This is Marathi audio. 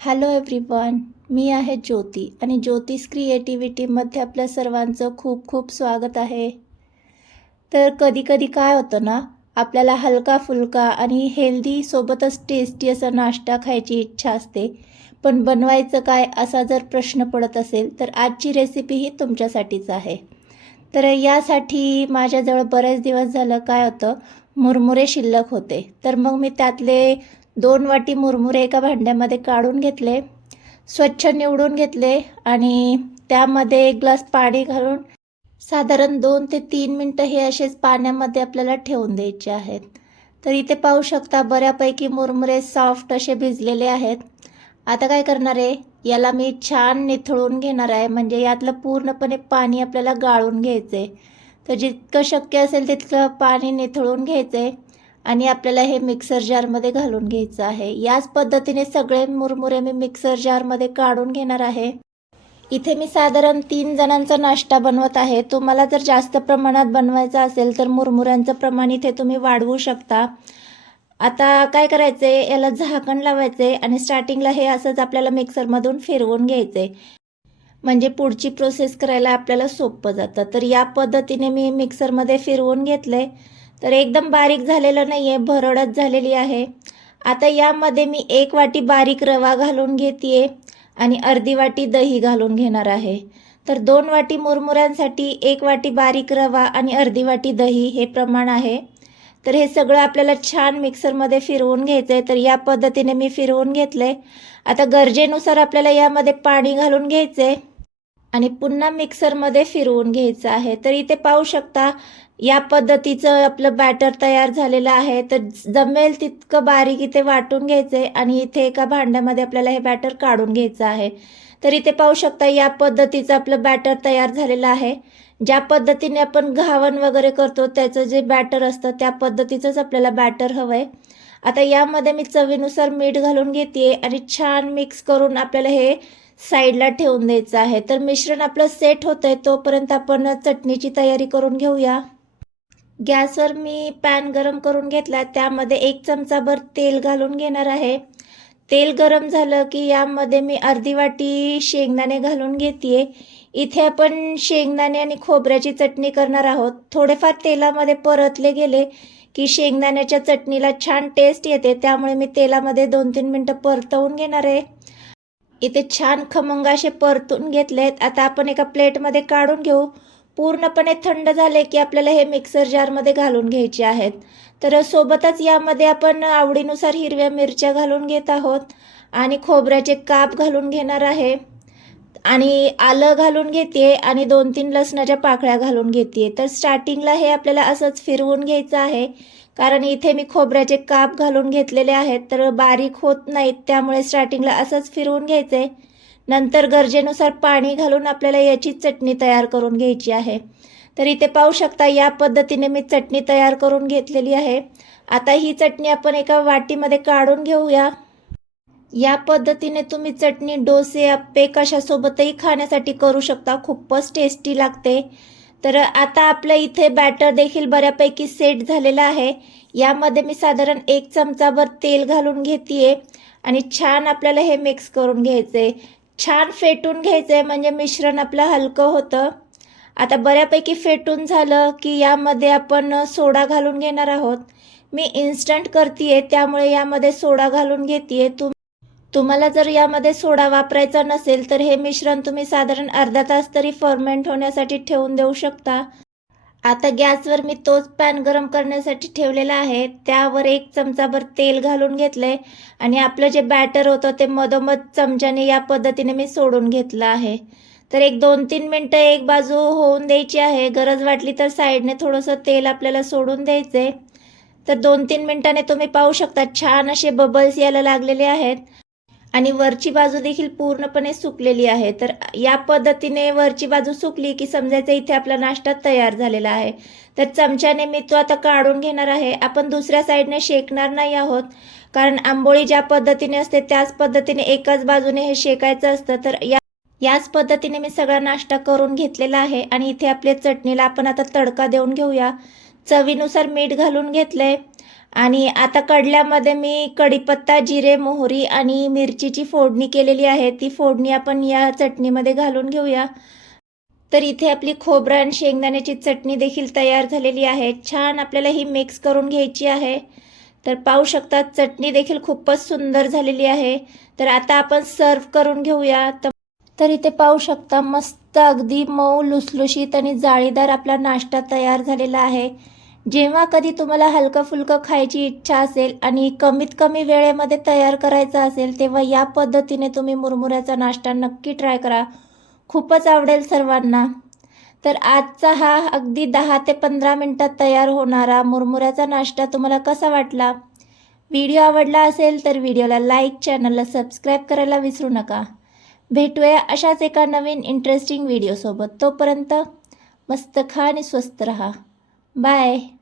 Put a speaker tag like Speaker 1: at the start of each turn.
Speaker 1: हॅलो एव्हरीवन मी आहे ज्योती आणि ज्योतिष क्रिएटिव्हिटीमध्ये आपल्या सर्वांचं खूप खूप स्वागत आहे. तर कधी कधी काय होतं ना आपल्याला हलका फुलका आणि हेल्दी सोबतच टेस्टी असा नाश्ता खायची इच्छा असते. पण बनवायचं काय असा जर प्रश्न पडत असेल तर आजची रेसिपी ही तुमच्यासाठीच आहे. तर यासाठी माझ्याजवळ बरेच दिवस झालं काय होतं मुरमुरे शिल्लक होते. तर मग मी त्यातले दोन वाटी मुरमुरे एका भांड्यामध्ये काढून घेतले स्वच्छ निवडून घेतले आणि त्यामध्ये एक ग्लास पाणी घालून साधारण दोन ते तीन मिनटं हे असेच पाण्यामध्ये आपल्याला ठेवून द्यायचे आहेत. तर इथे पाहू शकता बऱ्यापैकी मुरमुरे सॉफ्ट असे भिजलेले आहेत. आता काय करणार आहे? याला मी छान निथळून घेणार आहे. म्हणजे यातलं पूर्णपणे पाणी आपल्याला गाळून घ्यायचं आहे तर जितकं शक्य असेल तितकं पाणी निथळून घ्यायचं आहे आणि आपल्याला हे मिक्सर जारमध्ये घालून घ्यायचं आहे. याच पद्धतीने सगळे मुरमुरे मी मिक्सर जारमध्ये काढून घेणार आहे. इथे मी साधारण तीन जणांचा नाश्ता बनवत आहे. तुम्हाला जर जास्त प्रमाणात बनवायचा असेल तर मुरमुऱ्यांचं प्रमाण इथे तुम्ही वाढवू शकता. आता काय करायचं आहे याला झाकण लावायचं आहे आणि स्टार्टिंगला हे असंच आपल्याला मिक्सरमधून फिरवून घ्यायचं आहे म्हणजे पुढची प्रोसेस करायला आपल्याला सोपं जातं. तर या पद्धतीने मी मिक्सरमध्ये फिरवून घेतले तर एकदम बारीक झालेलं नाही आहे भरडच झालेली आहे. आता यामध्ये मी एक वाटी बारीक रवा घालून घेते आणि अर्धी वाटी दही घालून घेणार आहे. तर दोन वाटी मुरमुऱ्यांसाठी एक वाटी बारीक रवा आणि अर्धी वाटी दही हे प्रमाण आहे. तर हे सगळं आपल्याला छान मिक्सरमध्ये फिरवून घ्यायचं आहे तर या पद्धतीने मी फिरवून घेतलं आहे आता गरजेनुसार आपल्याला यामध्ये पाणी घालून घ्यायचं आहे आणि पुन्हा मिक्सरमध्ये फिरवून घ्यायचं आहे. तर इथे पाहू शकता या पद्धतीचं आपलं बॅटर तयार झालेलं आहे. तर जमेल तितकं बारीक इथे वाटून घ्यायचं आहे आणि इथे एका भांड्यामध्ये आपल्याला हे बॅटर काढून घ्यायचं आहे. तर इथे पाहू शकता या पद्धतीचं आपलं बॅटर तयार झालेलं आहे. ज्या पद्धतीने आपण घावण वगैरे करतो त्याचं जे बॅटर असतं त्या पद्धतीचंच आपल्याला बॅटर हवं आहे आता यामध्ये मी चवीनुसार मीठ घालून घेते आणि छान मिक्स करून आपल्याला हे साईडला ठेवून द्यायचं आहे. तर मिश्रण आपलं सेट होतं आहे तोपर्यंत आपण चटणीची तयारी करून घेऊया. गॅसवर मी पॅन गरम करून घेतला. त्यामध्ये एक चमचाभर तेल घालून घेणार आहे. तेल गरम झालं की यामध्ये मी अर्धी वाटी शेंगदाणे घालून घेते इथे आपण शेंगदाणे आणि खोबऱ्याची चटणी करणार आहोत. थोडेफार तेलामध्ये परतले गेले की शेंगदाण्याच्या चटणीला छान टेस्ट येते. त्यामुळे मी तेलामध्ये दोन तीन मिनटं परतवून घेणार आहे. इथे छान खमंग असे परतून घेतलेत. आता आपण एका प्लेटमध्ये काढून घेऊ. पूर्णपणे थंड झाले की आपल्याला हे मिक्सर जारमध्ये घालून घ्यायचे आहेत. तर सोबतच यामध्ये आपण आवडीनुसार हिरव्या मिरच्या घालून घेत आहोत. आणि खोबऱ्याचे काप घालून घेणार आहे. आणि आलं घालून घेते आणि दोन तीन लसणाच्या पाकळ्या घालून घेते. तर स्टार्टिंगला हे आपल्याला असंच फिरवून घ्यायचं आहे. कारण इथे मी खोबऱ्याचे काप घालून घेतलेले आहेत तर बारीक होत नाहीत त्यामुळे स्टार्टिंगला असंच फिरवून घ्यायचं आहे नंतर गरजेनुसार पाणी घालून आपल्याला याची चटणी तयार करून घ्यायची आहे. तर इथे पाहू शकता या पद्धतीने मी चटणी तयार करून घेतलेली आहे. आता ही चटणी आपण एका वाटीमध्ये काढून घेऊया. या पद्धतीने तुम्ही चटणी डोसे आप्पे कशासोबतही खाण्यासाठी करू शकता. खूपच टेस्टी लागते. तर आता आपलं इथे बॅटर देखील बऱ्यापैकी सेट झालेलं आहे. यामध्ये मी साधारण एक चमचाभर तेल घालून घेते आणि छान आपल्याला हे मिक्स करून घ्यायचं आहे छान फेटून घ्यायचं आहे म्हणजे मिश्रण आपलं हलकं होतं. आता बऱ्यापैकी फेटून झालं की यामध्ये आपण सोडा घालून घेणार आहोत. मी इन्स्टंट करते त्यामुळे यामध्ये सोडा घालून घेते तुम तुम्हाला जर यामध्ये सोडा वापरायचा नसेल तर हे मिश्रण तुम्ही साधारण अर्धा तास तरी फर्मेंट होण्यासाठी ठेवून देऊ शकता. आता गॅसवर मी तोच पॅन गरम करण्यासाठी ठेवलेला आहे. त्यावर एक चमचाभर तेल घालून घेतलंय आणि आपलं जे बॅटर होतं ते मधोमध चमच्याने या पद्धतीने मी सोडून घेतलं आहे. तर एक दोन तीन मिनटं एक बाजू होऊन द्यायची आहे. गरज वाटली तर साईडने थोडंसं तेल आपल्याला सोडून द्यायचे तर दोन तीन मिनटाने तुम्ही पाहू शकता छान असे बबल्स यायला लागलेले आहेत. आणि वरची बाजू देखील पूर्णपणे सुकलेली आहे. तर या पद्धतीने वरची बाजू सुकली की समजायचं इथे आपला नाश्ता तयार झालेला आहे. तर चमच्याने मी तो आता काढून घेणार आहे. आपण दुसऱ्या साईडने शेकणार नाही आहोत. कारण आंबोळी ज्या पद्धतीने असते त्याच पद्धतीने एकाच बाजूने हे शेकायचं असतं. तर या याच पद्धतीने मी सगळा नाश्ता करून घेतलेला आहे. आणि इथे आपल्या चटणीला आपण आता तडका देऊन घेऊया. चवीनुसार मीठ घालून घेतलंय. आणि आता कडल्यामध्ये मी कढीपत्ता जिरे मोहरी आणि मिरचीची फोडणी केलेली आहे. ती फोडणी आपण या चटणीमध्ये घालून घेऊया. तर इथे आपली खोबरं आणि शेंगदाण्याची चटणी देखील तयार झालेली आहे. छान आपल्याला ही मिक्स करून घ्यायची आहे. तर पाहू शकता चटणी देखील खूपच सुंदर झालेली आहे. तर आता आपण सर्व करून घेऊया. तर तर इथे पाहू शकता मस्त अगदी मऊ लुसलुशीत आणि जाळीदार आपला नाश्ता तयार झालेला आहे. जेव्हा कधी तुम्हाला हलकं फुलकं खायची इच्छा असेल आणि कमीत कमी वेळेमध्ये तयार करायचा असेल तेव्हा या पद्धतीने तुम्ही मुरमुऱ्याचा नाश्ता नक्की ट्राय करा. खूपच आवडेल सर्वांना. तर आजचा हा अगदी दहा ते पंधरा मिनटात तयार होणारा मुरमुऱ्याचा नाश्ता तुम्हाला कसा वाटला? व्हिडिओ आवडला असेल तर व्हिडिओला लाईक चॅनलला सबस्क्राईब करायला विसरू नका. भेटूया अशाच एका नवीन इंटरेस्टिंग व्हिडिओसोबत तोपर्यंत मस्त खा आणि स्वस्त रहा. Bye.